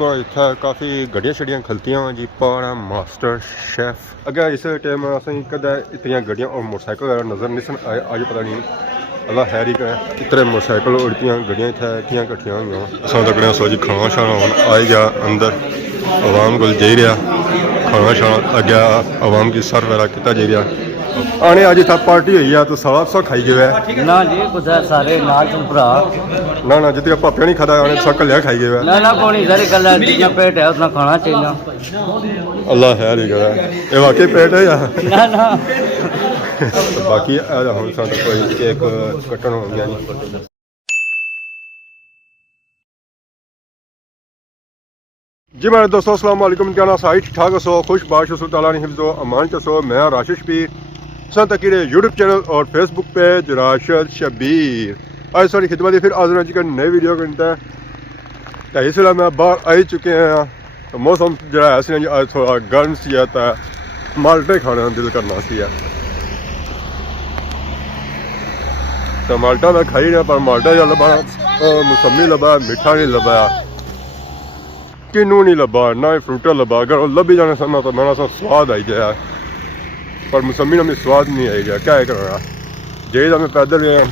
तक इतना काफ़ी गड्डियां शड्डियां खलतियां जी पाना मास्टर शेफ अगर इस टाइम असें कदा इतनी गड्डियां और मोटरसाइकिल वगैरह नज़र नहीं सन आए अज पता नहीं अल्लाह खैर ही करे इतने मोटरसाइकिल और इतनी गड्डियां इतना कियां कट्ठियां हुई असां तकने सो जी खाना शाना आई गया अंदर आवाम को जाई रहा खाना शाना अगे आवाम की सर वगैरह कितना जाई रहा आने अज इतना पार्टी हुई है तो सारा सब खाई गया ना जी कुछ सारे नाल तुम भरा ना जितने पापा नहीं खाता आने सब कलिया खाई गया ना कोई सारी गल जितना पेट है उतना खाना चाहिए अल्लाह खैर ही करे ये वाकई पेट है या ना बाकी हम कोई केक कट्टन हो गया नहीं जी मेरे दोस्तों अस्सलाम वालेकुम क्या ना साइट ठीक ठाक सो खुश बाश ताला ने हिफ्ज़ो अमान चसो मैं राशिद शबीर सन तकीरे यूट्यूब चैनल और फेसबुक पेज राशिद शबीर आज सारी खिदमत फिर आज का नई वीडियो करता है तो इसलिए मैं बाहर आई चुके हैं तो मौसम जो है ऐसे आज थोड़ा गर्म सी आता है माल्टे खाने का दिल करना सी है तो माल्टा मैं खाई रहा पर माल्टा जो लबा मौसमी लबा मीठा नहीं लबा किनू नहीं लबा ना ही फ्रूटा लबा अगर लभी जाने सर तो मेरा सा स्वाद आई गया पर मौसमी में स्वाद नहीं आई गया क्या करना जे मैं पैदल गया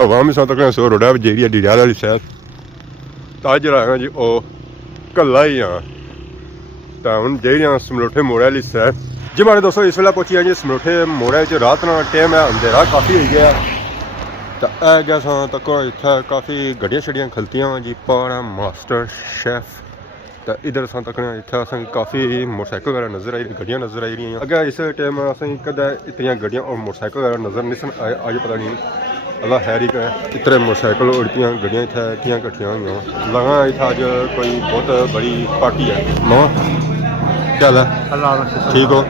आवाम ही तक सो रोडा जेरी डिरियाल वाली शहर तो अज रहा जी वो कला ही हाँ तो हूँ जेरी समलोठे मोड़े वाली शहर जी मेरे दोस्तों इस वेले पहुंची जी समलोठे मोड़े रात ना टाइम है अंधेरा काफ़ी हो गया तो ऐ गया तक इतना काफ़ी गड्डियां शड्डियां खलतियां जी पाना मास्टर शेफ तो इधर अस तक इतना काफ़ी मोटरसाइकिल वगैरह नज़र आई गड्डियां नज़र आई रही अगर इस टाइम असें कदा इतनी गड्डियां और मोटरसाइकिल वगैरह नज़र नहीं सन आए अज पता नहीं अल्लाह खैर ही करे इतने मोटरसाइकिल और इतनी गड्डियां इतना कियां कट्ठियां हुई लगा इतना अज कोई बहुत बड़ी पार्टी है मामा क्या हाल है ठीक हो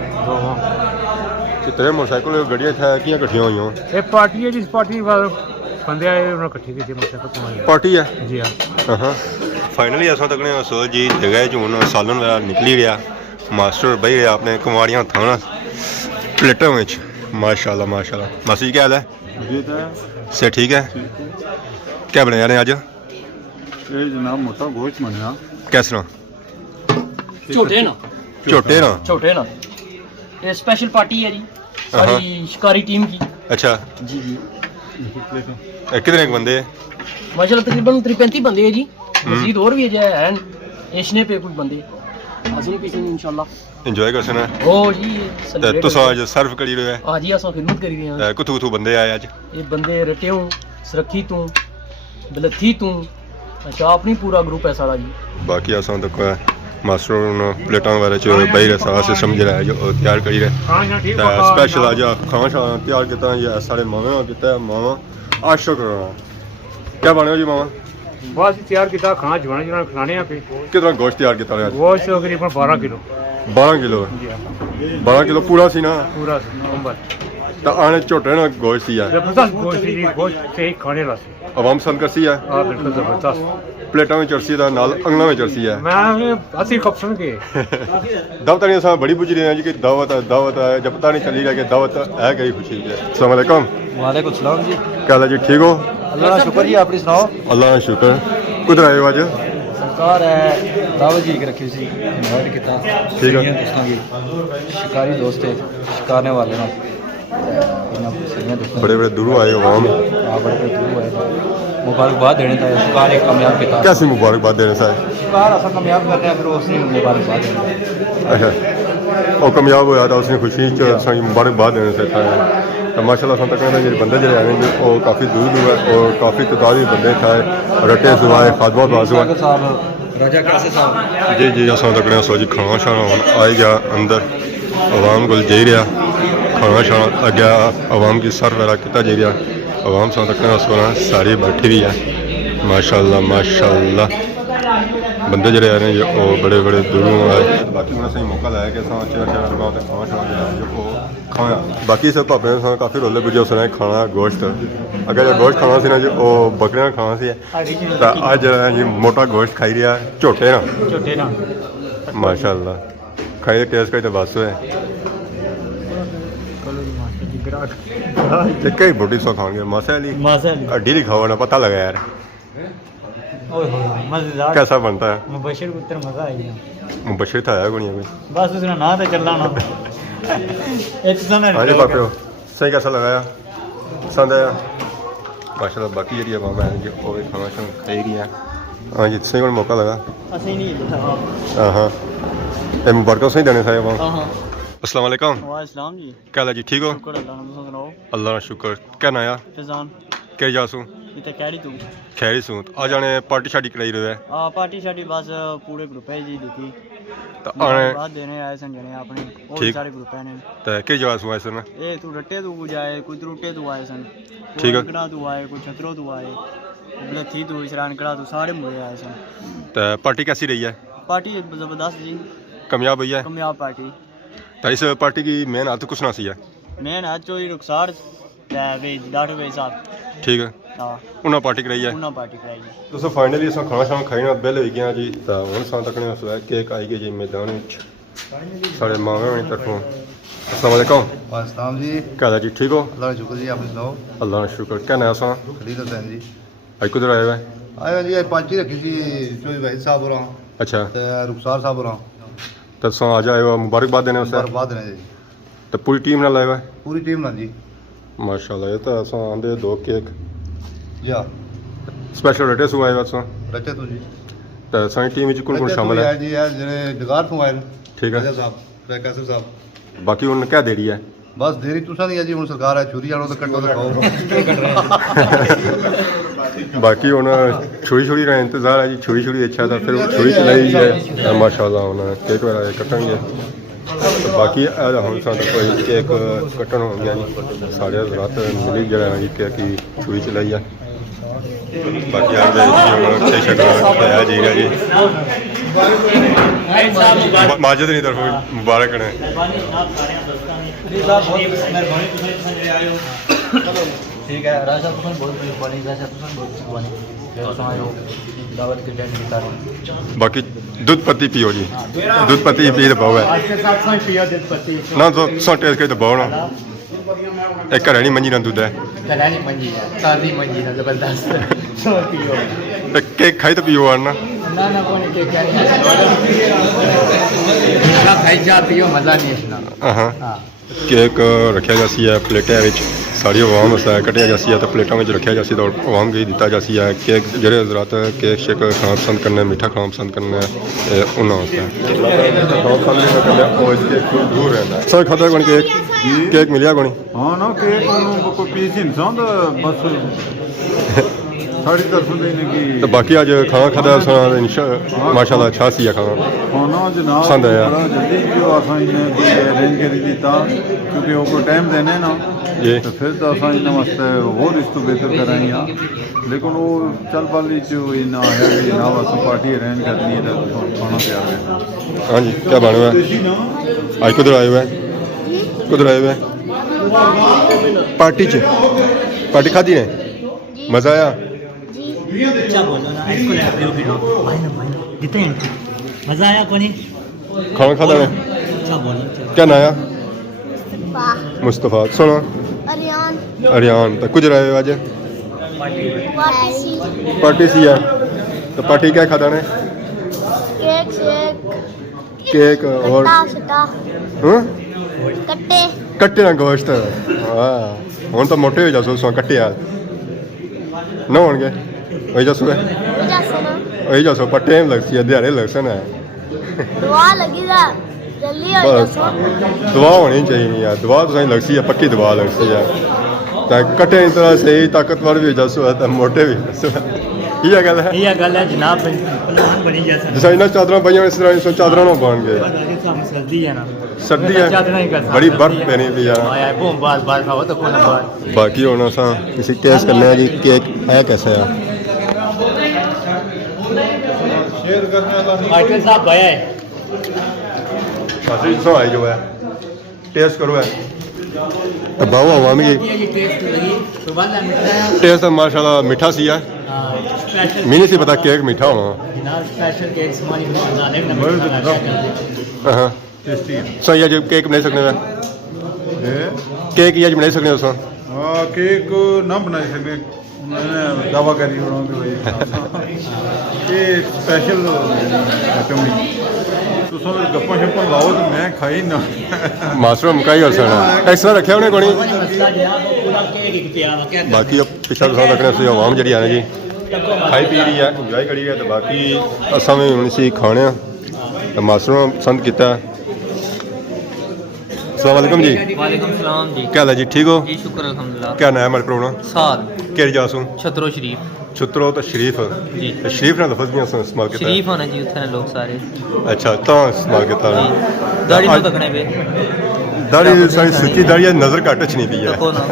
इतने मोटरसाइकिल गड्डियां इतना कियां कट्ठियां हुई पार्टी है जिस पार्टी बंदे आए उन्होंने इकट्ठी की मोटरसाइकिल पार्टी है जी हाँ फाइनली अस तक सो जी जगह च हूँ सालन वगैरह निकली गया मास्टर बही रहा अपने कुमारियां थाना प्लेटों में माशाल्लाह माशाल्लाह मासी क्या हाल है से ठीक है क्या बनाया ने अज जनाब मोटा गोश्त बनया किस तरह छोटे ना ये स्पेशल पार्टी है जी सारी शिकारी टीम की अच्छा जी कितने बंदे माशाल्लाह तकरीबन 35 बंदे है जी मजीद और भी है एशने पे कुछ बंदे हाजिर पीछे इंशाल्लाह एंजॉय कर सना ओ जी तो आज सर्व करी रहे हां जी असा खिदमत करी रहे हैं कुथू कुथू बंदे आए आज ये बंदे रटियों सरखी तू बलथी तू अच्छा अपनी पूरा ग्रुप है सारा जी बाकी असा तक मास्टर प्लेटा वगैरह च बही रहे सारा सिस्टम जो है जो तैयार करी रहे स्पेशल आज खाना शाना तैयार किया साढ़े मावे किया मावा आशो करना क्या बने जी मावा बस तैयार किया खाना जवाना जिन्होंने खिलाने पे कितना गोश्त तैयार किया गोश्त तकरीबन 12 किलो 12 किलो पूरा सी ना पूरा नंबर तो आने छोटे ना गोश्त ही है जबरदस्त गोश्त जी गोश्त से ही खाने वाला आवाम पसंद करसी है हां बिल्कुल जबरदस्त प्लेटा में चरसी दा नाल अंगना में चरसी है मैं असली कप्सन के दावत नहीं असा बड़ी पूछ रहे हैं जी कि दावत है जब पता नहीं चली रहा कि दावत है कहीं खुशी है अस्सलाम वालेकुम वालेकुम सलाम जी क्या हाल है जी ठीक हो अल्लाह का शुक्र जी अपनी सुनाओ अल्लाह का शुक्र कुधर आए हो आज सरकार है दावत जी रखी सी इनवाइट किया ठीक है दोस्तों की शिकारी दोस्त है शिकारने वाले ना बड़े बड़े दूरों आए हो आवाम बड़े दूरों आए मुबारकबाद देने था शिकार एक कामयाब किया कैसी मुबारकबाद देने सा शिकार असा कामयाब कर रहे हैं फिर उसने मुबारकबाद देने अच्छा वो कामयाब होया था उसने खुशी च मुबारकबाद देने से था तो माशाल्लाह तक जो बंदे जो आए हैं वो काफ़ी दूर दूर है और काफ़ी तादाद में बंदे थे रटे सुवाए खादवा बाज हुआ जी जी अस तक सो जी खाना शाना आई गया अंदर आवाम को जाई रहा खाना शाना अगे आवाम की सर वगैरह किया जाई रहा आवाम तक सोना सारी बैठी हुई है माशाल्लाह माशाल्लाह बंदे जो आ रहे हैं वो बड़े बड़े दूरों आए बाकी उन्हें सही मौका लाया कि चेयर लगा खाना शाना जो खाया बाकी सब भापे काफ़ी रोले पुजे उसने खाना गोश्त अगर जो गोश्त खाना ना जी वो बकरियां खाना सी तो अज जी मोटा गोश्त खाई रहा झोटे ना माशाल्लाह खाई टेस्ट करी तो बस है कई बोटी सौ खाओगे मासा हड्डी नहीं खाओ ना पता लगा यार मजेदार कैसा बनता है? मुबशिर पुत्र मजा आई गया मुबशिर था आया कोई नहीं बस उसने ना तो चलना ना एक सन हाँ जी पापे सही कैसा लगाया पसंद आया माशाल्लाह बाकी जी आवाम है जी वो भी खाना शाना खाई रही है हाँ जी सही को मौका लगा असली नहीं हाँ हाँ ये मुबारक सही देने सारे आवाम हां अस्सलाम वालेकुम वालेकुम जी क्या हाल है जी ठीक हो शुक्र अल्लाह का सुनाओ अल्लाह का शुक्र क्या नाया फैजान क्या जासू इते कैडी तू खैरी सूं आ जाने पार्टी शार्टी कराई रहे है आ पार्टी शार्टी बस पूरे ग्रुप है जी देखी तो आने बात देने आए सन जने अपने और ठीक। सारे ग्रुप है ने तो के जवाब सुना इसमें ए तू रट्टे तू जाए कोई त्रुटे तू आए सन ठीक है। कोई तू आए कोई छतरो तू आए बोले थी तू इसरान कड़ा तू सारे मुझे आए सन तो पार्टी कैसी रही है पार्टी जबरदस्त जी कामयाब हुई है कामयाब पार्टी तो इस पार्टी की मेन हाथ कुछ ना सी है मैं आज चोरी रुखसार वे डाटो वे साहब ठीक है हां उन्हें पार्टी कराई है उन्ना पार्टी कराई जी दोस्तों फाइनली अस खाना शाना खाई ना बिल हो गया जी तो हूँ सा तक केक आई गए जी मैदान साढ़े मावे होनी तरफों अस्सलाम वालेकुम वालेकुम जी क्या हाल है जी ठीक हो अल्लाह का शुक्र जी आप सुनाओ अल्लाह का शुक्र क्या नया सा खलील हुसैन जी आज कुछ आए हुए आयो जी आज पार्टी रखी थी चोई भाई साहब हो रहा अच्छा रुखसार साहब हो रहा तो सो आज आए हो मुबारकबाद देने उसे बर्बाद ने जी तो पूरी टीम ना लाए हुए पूरी टीम ना जी माशाल्लाह ये तो अस आंदे दो केक या स्पेशल रेटे सु आए बस रचे तू जी तो सारी टीम में कौन कौन शामिल है जी यार जने जगार तो आए ठीक है राजा साहब कैसर साहब बाकी उन्हें क्या दे रही है बस देरी तुसा नहीं है जी हुन सरकार है चोरी आनो तो कटो तो खाओ बाकी उन्हें छोड़ी छोड़ी रहा इंतजार है जी छोड़ी छोड़ी अच्छा था फिर छोड़ी चलाई है माशाल्लाह उन्हें केक वगैरह कटेंगे तो बाकी हम साथ कोई केक कटन हो गया जी साढ़े रात मिली जरा जी केक की छुरी चलाई है बाकी आप जी जी माजिद नहीं तरफ मुबारक ने ठीक है राजा तुम बहुत मेहरबानी राजा तुम बहुत मेहरबानी दावत के टाइम बता रहा हूं बाकी दूध पत्ती पियो जी दूध पत्ती पी तो पाओ है ना तो सौ टेस्ट के तो पाओ ना एक घरै नहीं मंजी ना दूध है करानी मंजी है सादी मंजी है जबरदस्त सो पियो तो केक खाई तो पियो ना ना कोई के क्या नहीं खाई जा पियो मजा नहीं इसना हाँ केक रखा जासी है प्लेटें सारी आवाम वास्ते कटिया जासी है तो प्लेटों में रखा जासी तो आवाम को दिता जासी है केक जेह्ड़े हजरात केक शेक खाना पसंद करने मीठा खाना पसंद करने उन्होंने दूर रहना सर खाता कौन केक केक मिलिया कौन हाँ ना केक कोई पीस इंसान तो बस साड़ी तरफ देने की तो बाकी आज खाना खाता माशाल्लाह अच्छा सी है खाना खाना जनाब पसंद आया। बड़ा जल्दी जो असां इन्हें अरेंज करी दिता क्योंकि वो कोई टाइम देने ना जी तो फिर तो असां इन्हें वास्ते और इस तो बेहतर कराई हाँ लेकिन वो चल पाली जो इन्ना है कि जनाब असां पार्टी अरेंज करनी है तो खाना तैयार है हाँ जी क्या बने हुआ है आज कुधर आए हुए हैं कुधर आए हुए हैं पार्टी च पार्टी खाधी ने मज़ा आया अच्छा बोलो ना इसको ले पियो पियो कितने मजा आया कोनी खाना खाता ने अच्छा बोलो क्या नाया मुस्तफ़ा सुनो अरियान अरियान तो कुछ रहे हो आज वापसी पार्टी सी है तो पार्टी क्या खाता ने केक शेक केक और सटा हाँ? कट्टे कट्टे ना गोश्त हाँ हूँ तो मोटे हो जासो सो कट्टे यार न हो गए वही जासो है जसना वही जासो पर टाइम लगती है दिहाड़े लग सन है दुआ लगी जा जल्दी हो बस जासो दुआ होनी चाहिए यार दुआ तो सही लगती है पक्की दुआ लगती है तो कट्टे इस तरह सही ताकतवर भी जासो है तो मोटे भी जासो है ये गल है जनाब बनी जैसा जिस इन्हें चादर पाइया इस तरह इस चादर ना बन गए सर्दी है ना सर्दी है बड़ी बर्फ पैनी पी यार बात खाओ तो कौन बात बाकी होना सा किसी टेस्ट करने जी केक आया कैसा है शेयर करने वाला नहीं माइकल साहब भया है सो आई जो है टेस्ट करो है तो बाबू आवाम की ये टेस्ट लगी सुबह का मिठाई टेस्ट तो माशाल्लाह मीठा सी है स्पेशल मैंने नहीं पता केक मीठा होना जनाब स्पेशल केक हमारी बनाने में हाँ टेस्टी है सही है जो केक बनाई सकने में केक ये बनाई सकने हो हाँ केक ना बनाई सके दावा करी बनाओ ये स्पेशल आइटम ही तुम गप्पा शप्पा लाओ तो मैं खाई ना मास्टर मुकाई और सर एक्स्ट्रा रखे उन्हें कोनी मसला जो है वो पूरा केक ही पिया हुआ क्या बाकी अब पिछला साल रखने से आवाम जी है जी खाई पी रही है इंजॉय करी है तो बाकी असा भी हूँ सी खाने तो मास्टरों पसंद किया। अस्सलाम वालेकुम जी। वालेकुम सलाम जी। क्या हाल है जी, ठीक हो जी शुक्र अल्हम्दुलिल्लाह। क्या नाम है प्रोग्राम साद केरी जासू छतरो शरीफ छुत्रो तो शरीफ जी। शरीफ ने लफज भी इस्तेमाल किया शरीफ होना जी उत्थे लोग सारे अच्छा तो इस्तेमाल किया दाढ़ी तो तकने पे दाढ़ी सारी सुची दाढ़ी है नजर घट च नहीं पी है तको ना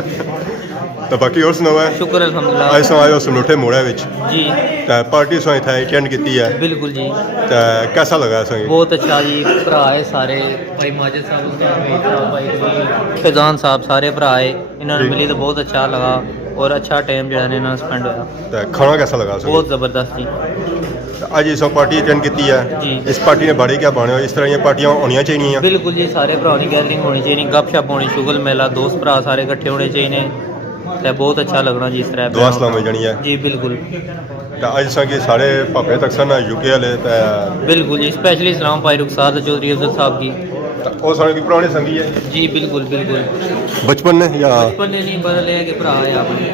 तो बाकी और सुनाओ है शुक्र अल्हम्दुलिल्लाह। आज समाज सलूठे मोड़ा विच जी तो पार्टी सो था अटेंड की है बिल्कुल जी तो कैसा लगा सो बहुत अच्छा जी भरा है सारे भाई माजिद साहब भाई फैजान साहब सारे भरा है इन्होंने जी। मिली तो बहुत अच्छा लगा और अच्छा टाइम जो है इन्होंने स्पेंड होया तो खाना कैसा लगा सो बहुत ज़बरदस्त जी। आज इस पार्टी अटेंड की है जी। इस पार्टी ने बड़े क्या बने इस तरह पार्टियां होनी चाहिए बिल्कुल जी सारे भरा की गैदरिंग होनी चाहिए गपशप होनी शुगल मेला दोस्त भरा सारे इकट्ठे होने चाहिए तो बहुत अच्छा लगना जी इस तरह दुआ सलाम हो जानी है जी बिल्कुल तो आज कि सारे भापे तक सन यूके वाले बिल्कुल जी स्पेशली सलाम भाई रुखसार चौधरी अफजल साहब की वो सारे भी पुराने संगी है जी बिल्कुल बिल्कुल बचपन ने या बचपन ने नहीं बदले है कि भरा है आपने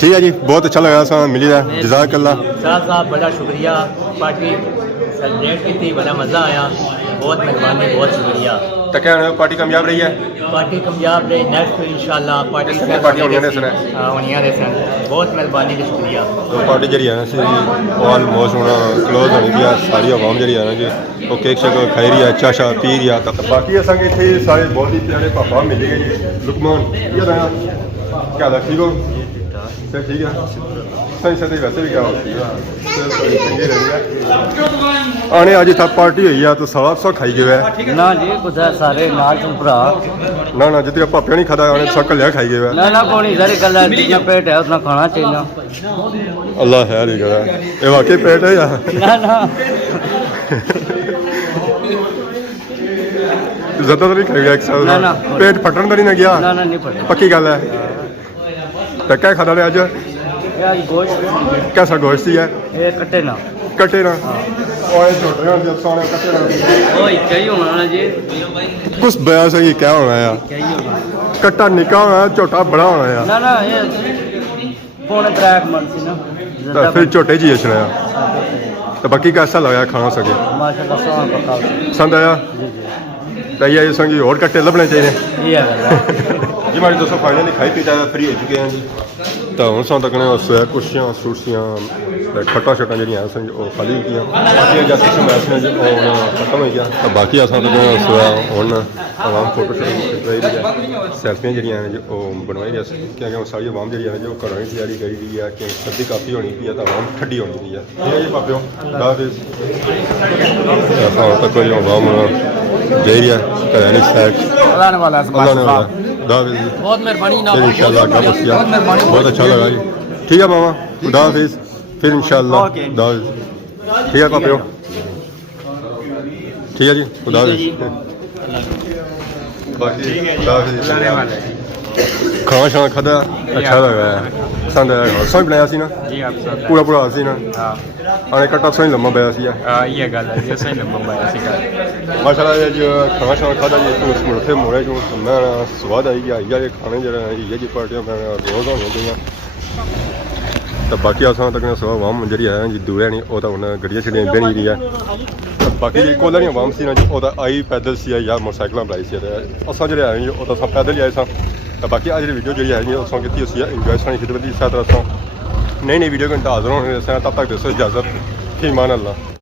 ठीक है जी बहुत अच्छा लगा सा मिली है जज़ाकल्लाह साहब बड़ा शुक्रिया पार्टी सेलिब्रेट की थी बड़ा मज़ा आया बहुत मेहरबानी बहुत शुक्रिया तो क्या पार्टी कामयाब रही है पार्टी कामयाब रही नेक्स्ट इंशाल्लाह पार्टी पार्टी होनी है सर होनिया दे सन बहुत मेहरबानी की शुक्रिया तो पार्टी जी है ना सी ऑलमोस्ट होना क्लोज होनी भी सारी आवाम जी है ना जी वो केक शेक खाई रही है चाशा पी रही है तो बाकी असा इतने सारे बहुत ही प्यारे पापा मिले गए जी लुकमान ये रहा क्या हाल है ठीक हो सर ठीक है सही सही वैसे भी क्या आने अज इतना पार्टी हुई है तो सारा सौ खाई गया है ना जी कुछ सारे नाल चल भरा ना जितने पापा नहीं खाता आने सब कलिया खाई गया है ना कोई सारी गल जितना पेट है उतना खाना चाहिए अल्लाह खैर ही करे ये वाकई पेट है या ना ज्यादा तो नहीं खाएगा एक साल ना। पेट फटन तो नहीं ना गया ना नहीं पड़ता पक्की गल है तो क्या खाता रहे अज यार गोश्त कैसा गोश्त है ये कट्टे ना कटे ना और छोटे होने जब सोने कटे ना ओए क्या होना ना जी कुछ बया सही क्या होना है क्या होना कट्टा निका होना है छोटा बड़ा होना है ना ये पौने 3 मन सी ना तो फिर छोटे जी है तो बाकी कैसा लगा खाना सके माशाल्लाह सोना पक्का पसंद आया जी जी तो ये संगी और कट्टे लभने चाहिए ये है जी हमारे दोस्तों फाइनली खाई पी जाए फ्री हो चुके हैं जी तो हम सौ तक ने सोया कुर्सियाँ सूरसियाँ खट्टा शट्टा जी खाली की बाकी जो सिस्टम ऐसे जो खत्म हो गया तो बाकी अस सोया हूँ आवाम फोटो शोटो खिचवाई रही है सैल्फियाँ जो बनवाई रही क्योंकि सारी आवाम जी है जो घरों की तैयारी करी रही है कि सर्दी काफ़ी होनी पी है तो आवाम ठंडी होनी पी है ठीक है जी पापियों तक कोई आवाम जा रही है घर सैर बहुत मेहरबानी जनाब इंशाल्लाह बहुत अच्छा लगा जी ठीक है मामा खुदा हाफिज़ फिर इंशाल्लाह खुदा हाफिज़ ठीक है पापियों ठीक है जी खुदा हाफिज़ बाकी खुदा हाफिज़ खाना शाना खादा अच्छा लगा है पसंद आया सोई बनाया सी ना जी आप सब पूरा पूरा सी ना हाँ आने कट्टा सोई लम्मा पाया सी ये गल है ये सही लंबा पाया सी गल माशाल्लाह जो खाना शाना खादा जी तो उसमें थे मोड़े जो मैं स्वाद आई गया ये खाने जरा ये जी पार्टियां मैं रोज़ होनी चाहिए तो बाकी असां तक सवा वाम जी है जी दूर नहीं वो तो उन्हें गड्डियां छड़ियां बनी रही है बाकी जी कोलर वाम सी ना जी वो आई पैदल सी या मोटरसाइकिल बनाई सी असां जो है जी वो तो पैदल ही आए सा तो बाकी आज वीडियो जी है उस की इंजॉय सानी खिदमत इस तरह नई वीडियो घंटा हाजिर होने तब तक दसो इजाज़त फी मान अल्लाह।